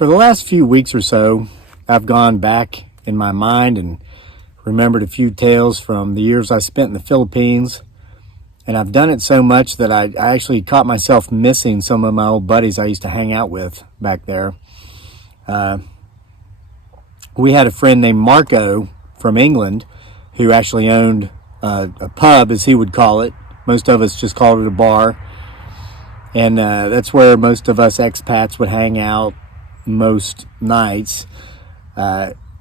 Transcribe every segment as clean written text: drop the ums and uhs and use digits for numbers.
For the last few weeks or so, I've gone back in my mind and remembered a few tales from the years I spent in the Philippines. And I've done it so much that I actually caught myself missing some of my old buddies I used to hang out with back there. We had a friend named Marco from England who actually owned a pub, as he would call it. Most of us just called it a bar. And that's where most of us expats would hang out most nights.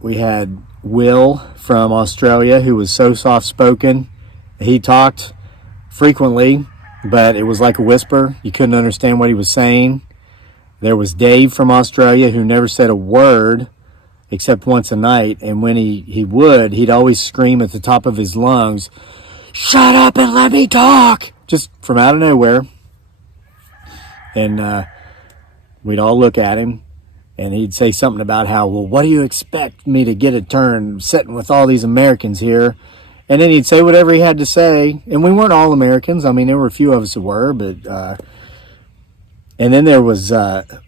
We had Will from Australia, who was so soft-spoken. He talked frequently, but it was like a whisper. You couldn't understand what he was saying. There was Dave from Australia, who never said a word except once a night, and when he'd always scream at the top of his lungs, "Shut up and let me talk!" Just from out of nowhere. And we'd all look at him, and he'd say something about how, well, what do you expect me to get a turn sitting with all these Americans here? And then he'd say whatever he had to say. And we weren't all Americans. I mean, there were a few of us that were. But and then there was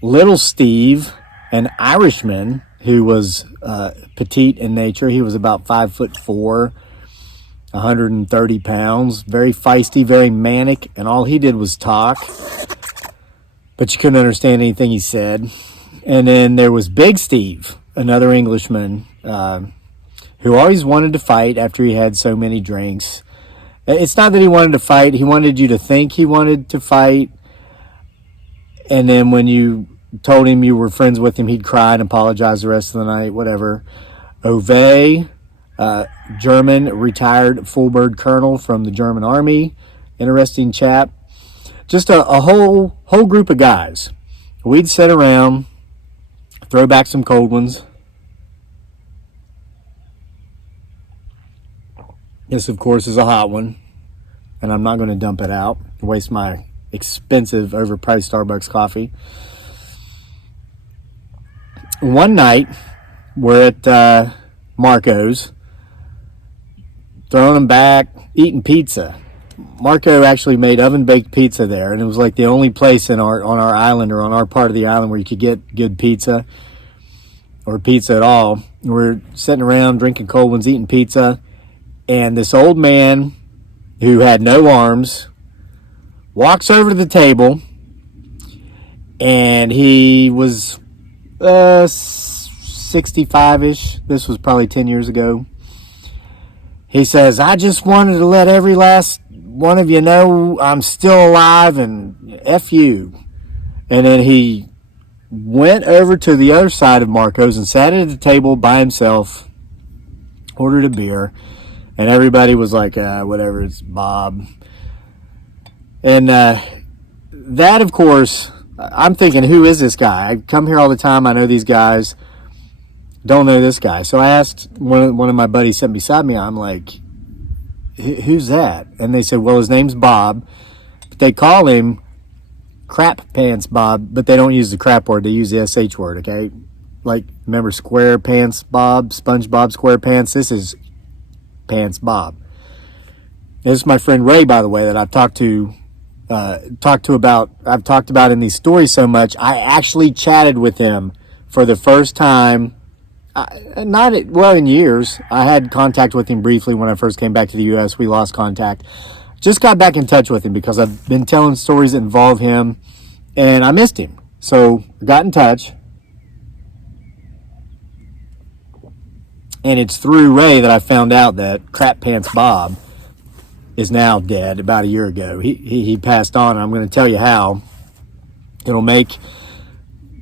little Steve, an Irishman who was petite in nature. He was about 5'4", 130 pounds, very feisty, very manic. And all he did was talk. But you couldn't understand anything he said. And then there was Big Steve, another Englishman, who always wanted to fight after he had so many drinks. It's not that he wanted to fight. He wanted you to think he wanted to fight. And then when you told him you were friends with him, he'd cry and apologize the rest of the night, whatever. Ove, German, retired full-bird colonel from the German army. Interesting chap. Just a whole group of guys. We'd sit around, throw back some cold ones. This, of course, is a hot one, and I'm not going to dump it out, waste my expensive, overpriced Starbucks coffee. One night, we're at Marco's, throwing them back, eating pizza. Marco actually made oven-baked pizza there, and it was like the only place on our island, or on our part of the island, where you could get good pizza, or pizza at all. We're sitting around, drinking cold ones, eating pizza, and this old man who had no arms walks over to the table, and he was 65-ish. This was probably 10 years ago. He says, "I just wanted to let every last one of you know I'm still alive, and F you." And then he went over to the other side of Marco's and sat at the table by himself, ordered a beer, and everybody was like, whatever, it's Bob. And that, of course, I'm thinking, who is this guy? I come here all the time. I know these guys. Don't know this guy. So I asked one of my buddies sitting beside me, I'm like, who's that? And they said, well, his name's Bob, but they call him Crap Pants Bob, but they don't use the crap word, they use the SH word, okay? Like, remember Square Pants Bob, SpongeBob SquarePants? This is Pants Bob. This is my friend Ray, by the way, that I've talked about in these stories so much. I actually chatted with him for the first time. In years. I had contact with him briefly when I first came back to the U.S. We lost contact. Just got back in touch with him because I've been telling stories that involve him, and I missed him. So I got in touch, and it's through Ray that I found out that Crap Pants Bob is now dead about a year ago. He passed on, and I'm going to tell you how. It'll make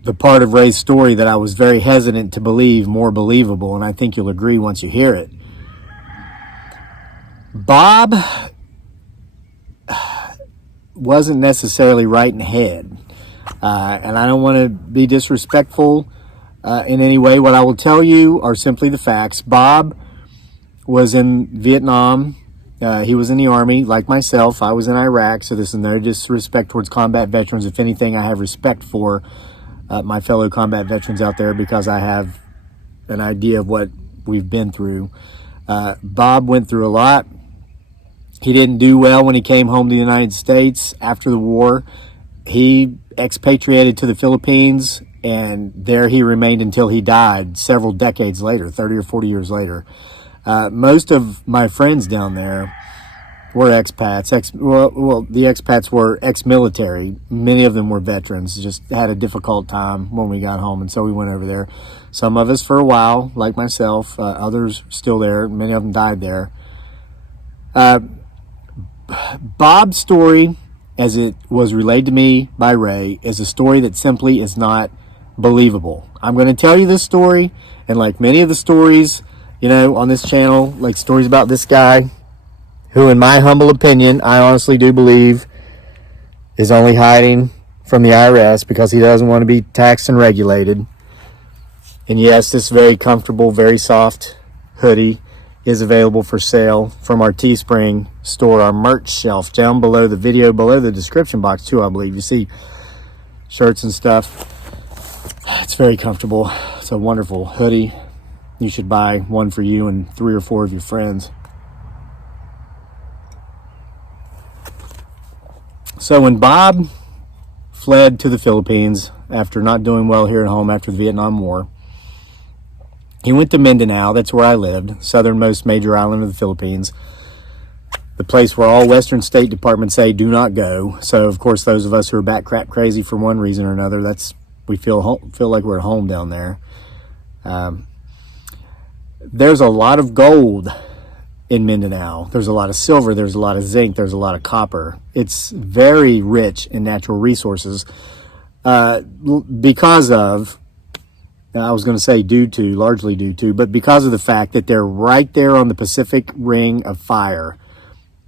the part of Ray's story that I was very hesitant to believe more believable, and I think you'll agree once you hear it. Bob wasn't necessarily right in the head, and I don't want to be disrespectful in any way. What I will tell you are simply the facts. Bob was in Vietnam. He was in the Army, like myself. I was in Iraq, so this is no disrespect towards combat veterans. If anything, I have respect for my fellow combat veterans out there because I have an idea of what we've been through. Bob went through a lot. He didn't do well when he came home to the United States after the war. He expatriated to the Philippines and there he remained until he died several decades later, 30 or 40 years later. Most of my friends down there were expats. The expats were ex-military. Many of them were veterans, just had a difficult time when we got home, and so we went over there. Some of us for a while, like myself, others still there. Many of them died there. Bob's story, as it was relayed to me by Ray, is a story that simply is not believable. I'm going to tell you this story, and like many of the stories, on this channel, like stories about this guy, who, in my humble opinion, I honestly do believe is only hiding from the IRS because he doesn't want to be taxed and regulated. And yes, this very comfortable, very soft hoodie is available for sale from our Teespring store, our merch shelf down below the video, below the description box too, I believe. You see shirts and stuff. It's very comfortable. It's a wonderful hoodie. You should buy one for you and 3 or 4 of your friends. So when Bob fled to the Philippines after not doing well here at home after the Vietnam War, he went to Mindanao. That's where I lived, southernmost major island of the Philippines, the place where all Western State Departments say do not go. So, of course, those of us who are bat crap crazy for one reason or another, we feel like we're at home down there. There's a lot of gold in Mindanao. There's a lot of silver, there's a lot of zinc, there's a lot of copper. It's very rich in natural resources because of, I was going to say largely due to, but because of the fact that they're right there on the Pacific Ring of Fire.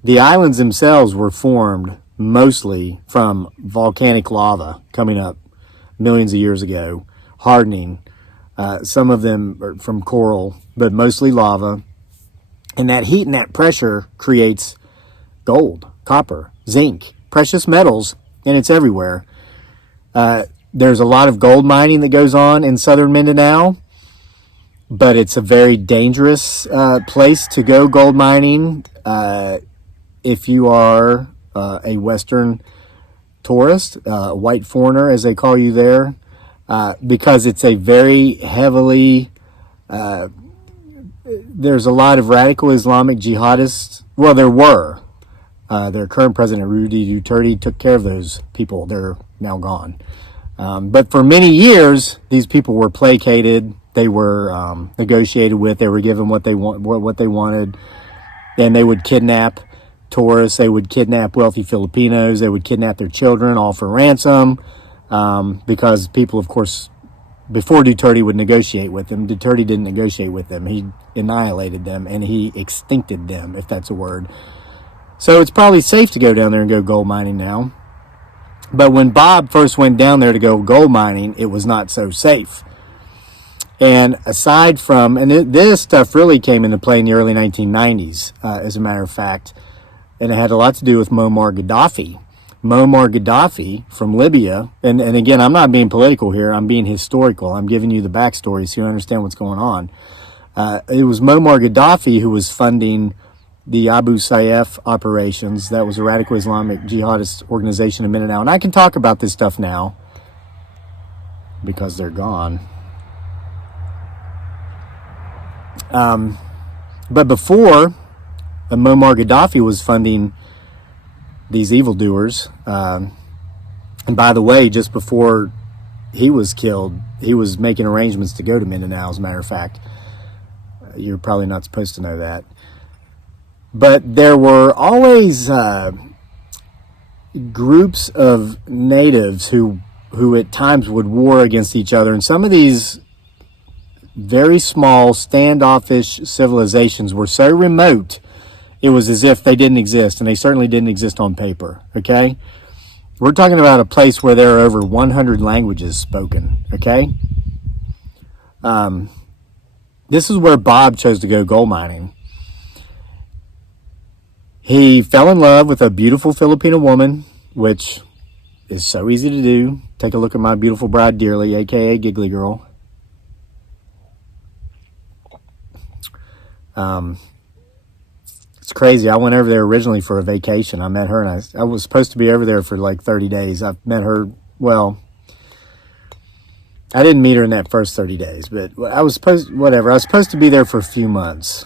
The islands themselves were formed mostly from volcanic lava coming up millions of years ago, hardening. Some of them are from coral, but mostly lava. And that heat and that pressure creates gold, copper, zinc, precious metals, and it's everywhere. There's a lot of gold mining that goes on in southern Mindanao, but it's a very dangerous place to go gold mining if you are a Western tourist, a white foreigner, as they call you there, because it's a very heavily... there's a lot of radical Islamic jihadists. Well, there were. Their current president, Rudy Duterte, took care of those people. They're now gone. But for many years, these people were placated. They were negotiated with. They were given what they wanted. And they would kidnap tourists. They would kidnap wealthy Filipinos. They would kidnap their children, all for ransom. Because people, of course, before Duterte would negotiate with them, Duterte didn't negotiate with them. He annihilated them and he extincted them, if that's a word. So it's probably safe to go down there and go gold mining now. But when Bob first went down there to go gold mining, it was not so safe. And aside from, and this stuff really came into play in the early 1990s, as a matter of fact, and it had a lot to do with Muammar Gaddafi. Muammar Gaddafi from Libya, and again, I'm not being political here, I'm being historical. I'm giving you the backstory so you understand what's going on. It was Muammar Gaddafi who was funding the Abu Sayyaf operations. That was a radical Islamic jihadist organization in Mindanao. And I can talk about this stuff now because they're gone. But before, Muammar Gaddafi was funding these evildoers. And by the way, just before he was killed, he was making arrangements to go to Mindanao, as a matter of fact. You're probably not supposed to know that. But there were always groups of natives who at times would war against each other. And some of these very small, standoffish civilizations were so remote, it was as if they didn't exist, and they certainly didn't exist on paper, okay? We're talking about a place where there are over 100 languages spoken, okay? This is where Bob chose to go gold mining. He fell in love with a beautiful Filipino woman, which is so easy to do. Take a look at my beautiful bride dearly, aka Giggly Girl. It's crazy. I went over there originally for a vacation. I met her, and I was supposed to be over there for like 30 days. I've met her, well, I didn't meet her in that first 30 days, but I was supposed to be there for a few months.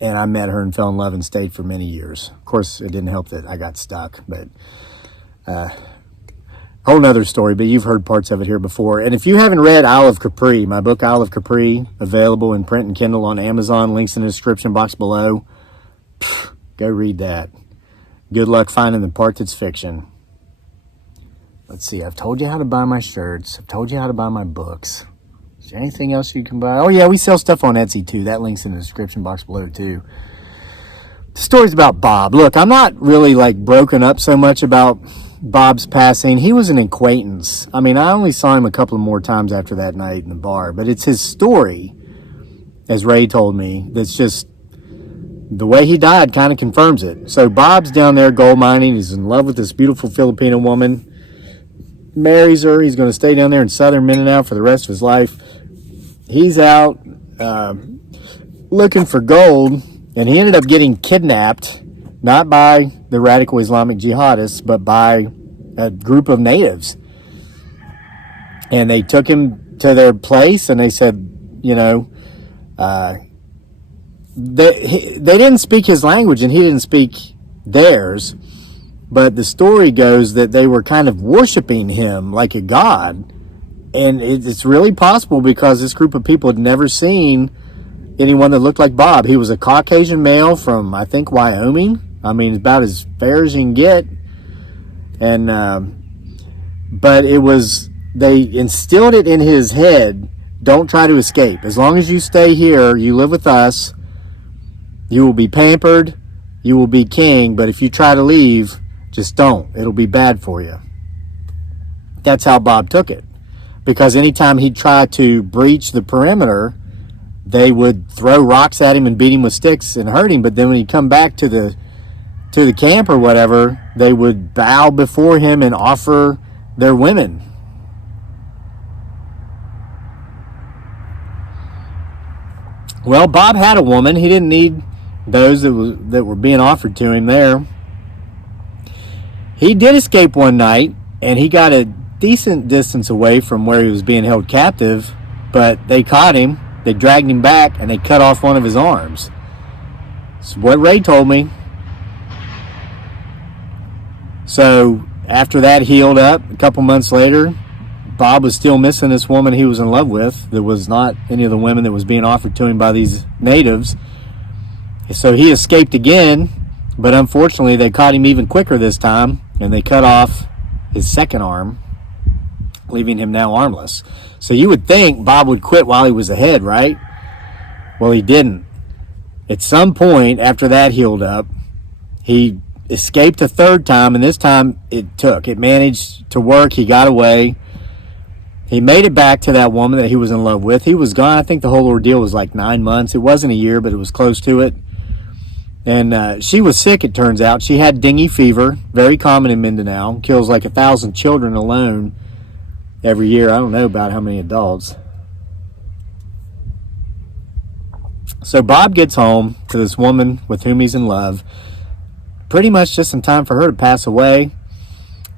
And I met her and fell in love and stayed for many years. Of course, it didn't help that I got stuck, but whole nother story, but you've heard parts of it here before. And if you haven't read Isle of Capri, my book Isle of Capri, available in print and Kindle on Amazon, links in the description box below, go read that. Good luck finding the part that's fiction. Let's see, I've told you how to buy my shirts. I've told you how to buy my books. Is there anything else you can buy? Oh yeah, we sell stuff on Etsy too. That link's in the description box below too. The story's about Bob. Look, I'm not really like broken up so much about Bob's passing. He was an acquaintance. I mean, I only saw him a couple of more times after that night in the bar, but it's his story, as Ray told me, that's just, the way he died kind of confirms it. So Bob's down there gold mining. He's in love with this beautiful Filipino woman. Marries her. He's going to stay down there in southern Mindanao for the rest of his life. He's out looking for gold, and he ended up getting kidnapped, not by the radical Islamic jihadists, but by a group of natives. And they took him to their place, and they said, you know, they didn't speak his language, and he didn't speak theirs. But the story goes that they were kind of worshiping him like a god. And it's really possible because this group of people had never seen anyone that looked like Bob. He was a Caucasian male from, I think, Wyoming. I mean, about as fair as you can get. And, but it was, they instilled it in his head, don't try to escape. As long as you stay here, you live with us, you will be pampered, you will be king, but if you try to leave, just don't. It'll be bad for you. That's how Bob took it. Because anytime he'd try to breach the perimeter, they would throw rocks at him and beat him with sticks and hurt him. But then when he'd come back to the camp or whatever, they would bow before him and offer their women. Well, Bob had a woman. He didn't need those that were being offered to him there. He did escape one night, and he got a decent distance away from where he was being held captive, but they caught him, they dragged him back, and they cut off one of his arms. It's what Ray told me. So after that healed up, a couple months later, Bob was still missing this woman he was in love with that was not any of the women that was being offered to him by these natives. So he escaped again, but unfortunately they caught him even quicker this time, and they cut off his second arm, leaving him now armless. So you would think Bob would quit while he was ahead, right? Well, he didn't. At some point after that healed up, he escaped a third time, and this time it managed to work. He got away. He made it back to that woman that he was in love with. He was gone. I think the whole ordeal was like 9 months. It wasn't a year, but it was close to it. And she was sick, it turns out. She had dengue fever, very common in Mindanao. Kills like 1,000 children alone every year. I don't know about how many adults. So Bob gets home to this woman with whom he's in love, pretty much just in time for her to pass away.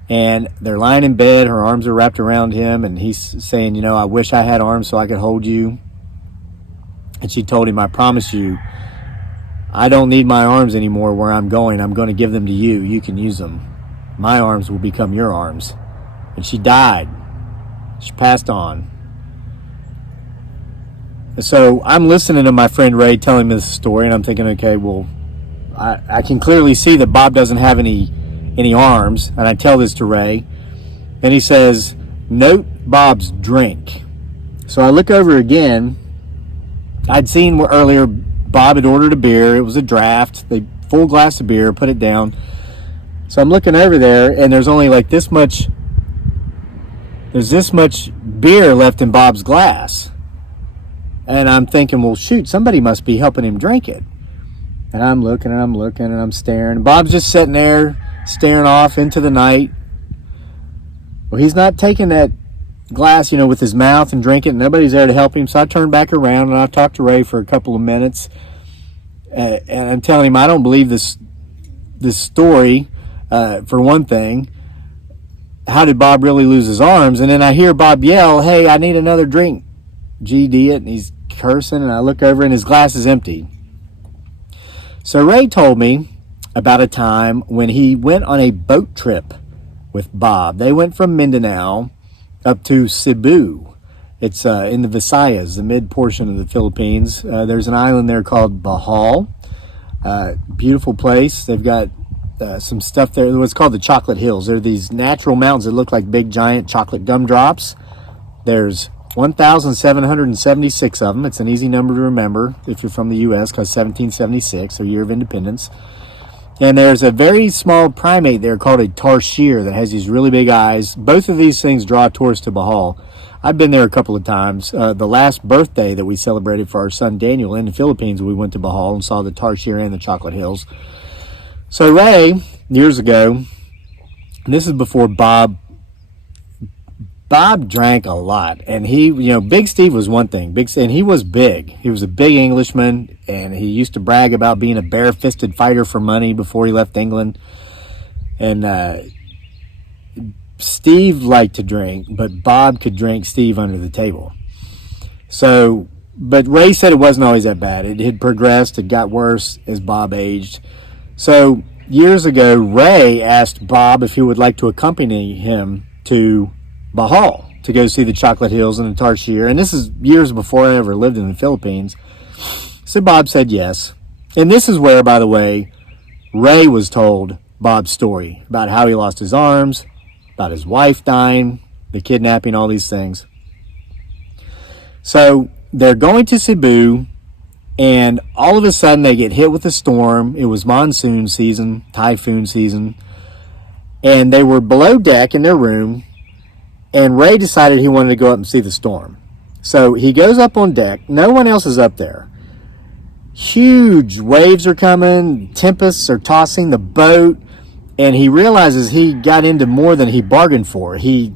And they're lying in bed, her arms are wrapped around him, and he's saying, you know, I wish I had arms so I could hold you. And she told him, I promise you, I don't need my arms anymore where I'm going. I'm going to give them to you. You can use them. My arms will become your arms. And she died. She passed on. And so I'm listening to my friend Ray telling me this story, and I'm thinking, okay, well, I can clearly see that Bob doesn't have any arms. And I tell this to Ray, and he says, note Bob's drink. So I look over again. I'd seen earlier Bob had ordered a beer. It was a draft. They full glass of beer, put it down. So I'm looking over there, and there's only like this much. There's this much beer left in Bob's glass. And I'm thinking, well, shoot, somebody must be helping him drink it. And I'm looking, and I'm looking, and I'm staring. Bob's just sitting there, staring off into the night. Well, he's not taking that glass, you know, with his mouth and drink it. Nobody's there to help him. So I turn back around, and I talk to Ray for a couple of minutes. And I'm telling him I don't believe this story, for one thing. how did Bob really lose his arms? And then I hear Bob yell, hey, I need another drink. GD it, and he's cursing, and I look over and his glass is empty. So Ray told me about a time when he went on a boat trip with Bob. They went from Mindanao up to Cebu. It's in the Visayas, the mid portion of the Philippines. There's an island there called Bohol. Beautiful place. They've got some stuff there. What's called the Chocolate Hills. They're these natural mountains that look like big giant chocolate gumdrops. There's 1,776 of them. It's an easy number to remember if you're from the U.S. because 1776, our year of independence. And there's a very small primate there called a tarsier that has these really big eyes. Both of these things draw tourists to Bohol. I've been there a couple of times. The last birthday that we celebrated for our son Daniel in the Philippines, we went to Bohol and saw the tarsier and the Chocolate Hills. So Ray, years ago, and this is before Bob drank a lot, and he, Big Steve was one thing, and he was big. He was a big Englishman, and he used to brag about being a bare-fisted fighter for money before he left England. And Steve liked to drink, but Bob could drink Steve under the table. So, but Ray said it wasn't always that bad. It had progressed, it got worse as Bob aged. So, years ago, Ray asked Bob if he would like to accompany him to Bohol to go see the Chocolate Hills and the tarsier. And this is years before I ever lived in the Philippines. So Bob said yes. And this is where, by the way, Ray was told Bob's story about how he lost his arms, about his wife dying, the kidnapping, all these things. So they're going to Cebu, and all of a sudden they get hit with a storm. It was monsoon season, typhoon season, and they were below deck in their room. And Ray decided he wanted to go up and see the storm. So he goes up on deck. No one else is up there. Huge waves are coming. Tempests are tossing the boat. And he realizes he got into more than he bargained for. He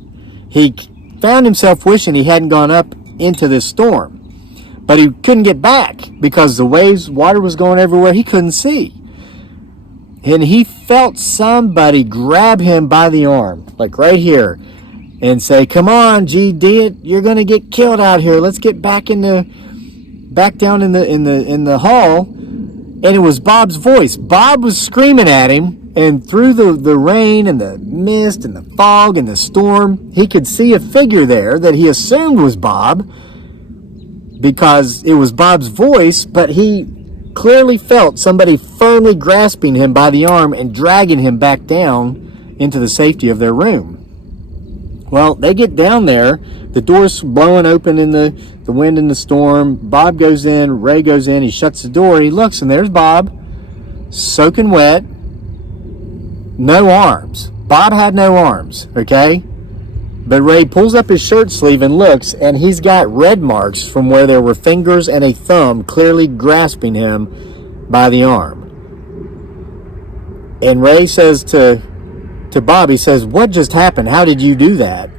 found himself wishing he hadn't gone up into this storm. But he couldn't get back because the waves, water was going everywhere. He couldn't see. And he felt somebody grab him by the arm, like right here, and say, come on, GD, you're going to get killed out here. Let's get back down in the hall. And it was Bob's voice. Bob was screaming at him, and through the rain and the mist and the fog and the storm, he could see a figure there that he assumed was Bob because it was Bob's voice, but he clearly felt somebody firmly grasping him by the arm and dragging him back down into the safety of their room. Well, they get down there, the door's blowing open in the wind and the storm. Bob goes in, Ray goes in, he shuts the door, he looks, and there's Bob, soaking wet, no arms. Bob had no arms, okay? But Ray pulls up his shirt sleeve and looks, and he's got red marks from where there were fingers and a thumb clearly grasping him by the arm. And Ray says to Bob, he says, what just happened? How did you do that?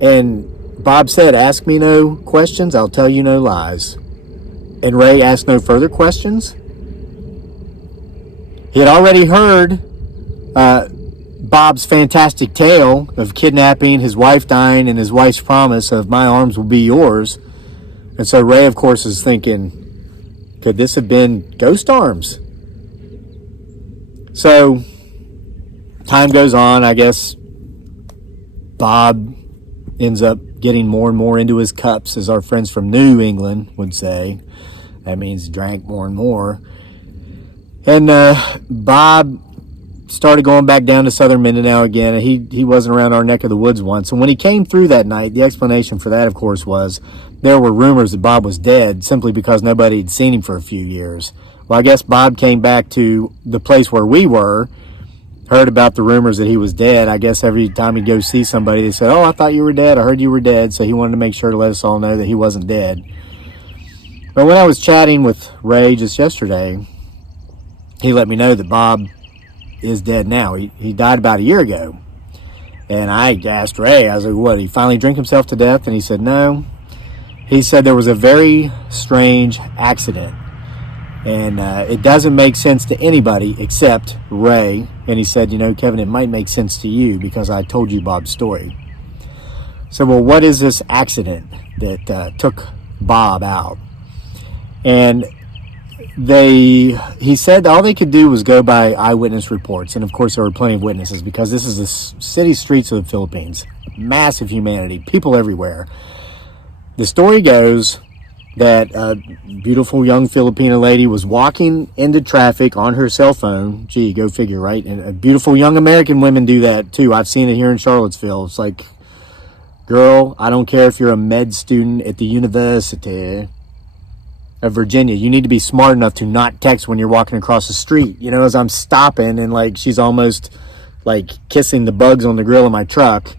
And Bob said, ask me no questions, I'll tell you no lies. And Ray asked no further questions. He had already heard Bob's fantastic tale of kidnapping, his wife dying, and his wife's promise of my arms will be yours. And so Ray, of course, is thinking, could this have been ghost arms? So time goes on. I guess Bob ends up getting more and more into his cups, as our friends from New England would say. That means drank more and more. And Bob started going back down to southern Mindanao again, and he wasn't around our neck of the woods once. And when he came through that night, the explanation for that, of course, was there were rumors that Bob was dead simply because nobody had seen him for a few years. Well, I guess Bob came back to the place where we were, heard about the rumors that he was dead. I guess every time he'd go see somebody, they said, oh, I thought you were dead. I heard you were dead. So he wanted to make sure to let us all know that he wasn't dead. But when I was chatting with Ray just yesterday, he let me know that Bob is dead now. He died about a year ago. And I asked Ray, I was like, what, did he finally drink himself to death? And he said, no. He said there was a very strange accident. And it doesn't make sense to anybody except Ray. And he said, you know, Kevin, it might make sense to you because I told you Bob's story. So, well, what is this accident that took Bob out? And he said all they could do was go by eyewitness reports. And of course, there were plenty of witnesses because this is the city streets of the Philippines. Massive humanity, people everywhere. The story goes that a beautiful young Filipino lady was walking into traffic on her cell phone. Gee, go figure, right? And beautiful young American women do that too. I've seen it here in Charlottesville. It's like, girl, I don't care if you're a med student at the University of Virginia. You need to be smart enough to not text when you're walking across the street. You know, as I'm stopping and like she's almost like kissing the bugs on the grill of my truck.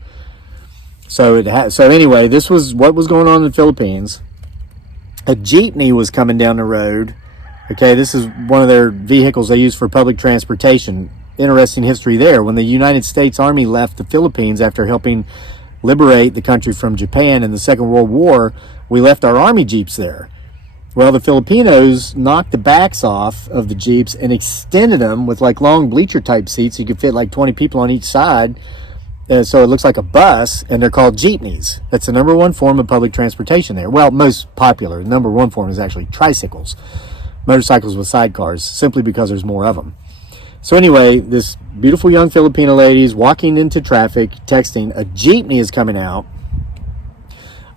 So anyway, this was what was going on in the Philippines. A jeepney was coming down the road. Okay, this is one of their vehicles they use for public transportation. Interesting history there. When the United States Army left the Philippines after helping liberate the country from Japan in the Second World War, we left our army jeeps there. Well, the Filipinos knocked the backs off of the jeeps and extended them with like long bleacher type seats. You could fit like 20 people on each side. So it looks like a bus, and they're called jeepneys. That's the number one form of public transportation there. Well, most popular. The number one form is actually tricycles, motorcycles with sidecars, simply because there's more of them. So anyway, this beautiful young Filipino lady is walking into traffic, texting. A jeepney is coming out.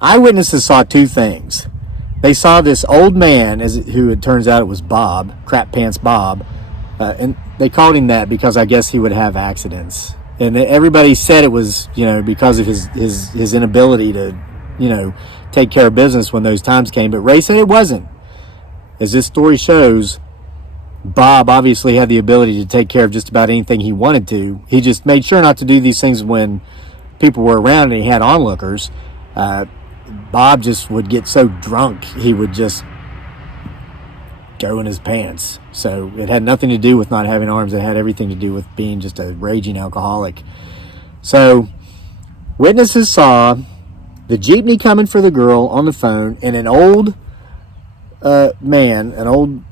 Eyewitnesses saw two things. They saw this old man, who it turns out it was Bob, Crap Pants Bob, and they called him that because I guess he would have accidents. And everybody said it was, you know, because of his inability to, you know, take care of business when those times came. But Ray said it wasn't. As this story shows, Bob obviously had the ability to take care of just about anything he wanted to. He just made sure not to do these things when people were around and he had onlookers. Bob just would get so drunk, he would just go in his pants. So it had nothing to do with not having arms. It had everything to do with being just a raging alcoholic. So witnesses saw the jeepney coming for the girl on the phone, and an old man, an old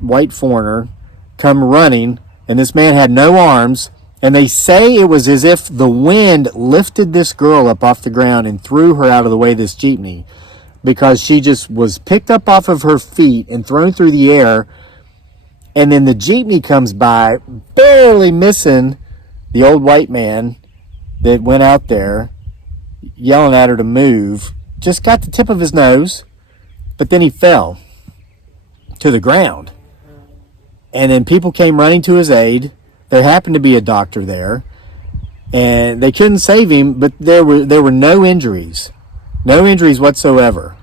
white foreigner, come running, and this man had no arms, and they say it was as if the wind lifted this girl up off the ground and threw her out of the way of this jeepney, because she just was picked up off of her feet and thrown through the air. And then the jeepney comes by, barely missing the old white man that went out there yelling at her to move. Just got the tip of his nose, but then he fell to the ground. And then people came running to his aid. There happened to be a doctor there, and they couldn't save him, but there were no injuries. No injuries whatsoever.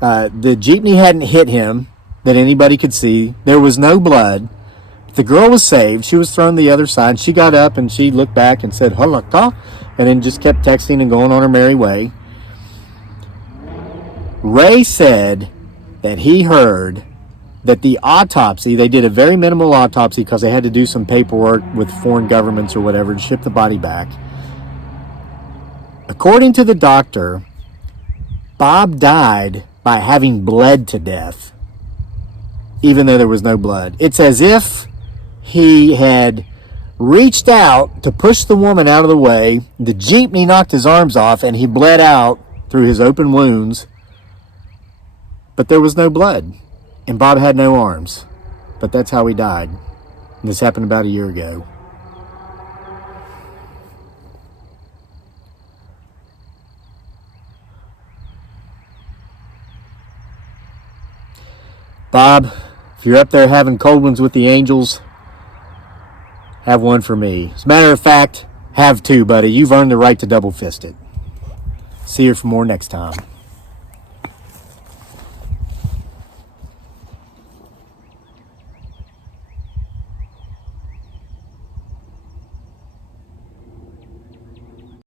The jeepney hadn't hit him that anybody could see. There was no blood. The girl was saved. She was thrown the other side. She got up and she looked back and said, "Halaka," and then just kept texting and going on her merry way. Ray said that he heard that the autopsy, they did a very minimal autopsy because they had to do some paperwork with foreign governments or whatever to ship the body back. According to the doctor, Bob died by having bled to death, even though there was no blood. It's as if he had reached out to push the woman out of the way. The jeepney knocked his arms off and he bled out through his open wounds, but there was no blood. And Bob had no arms. But that's how he died. And this happened about a year ago. Bob, if you're up there having cold ones with the angels, have one for me. As a matter of fact, have two, buddy. You've earned the right to double fist it. See you for more next time.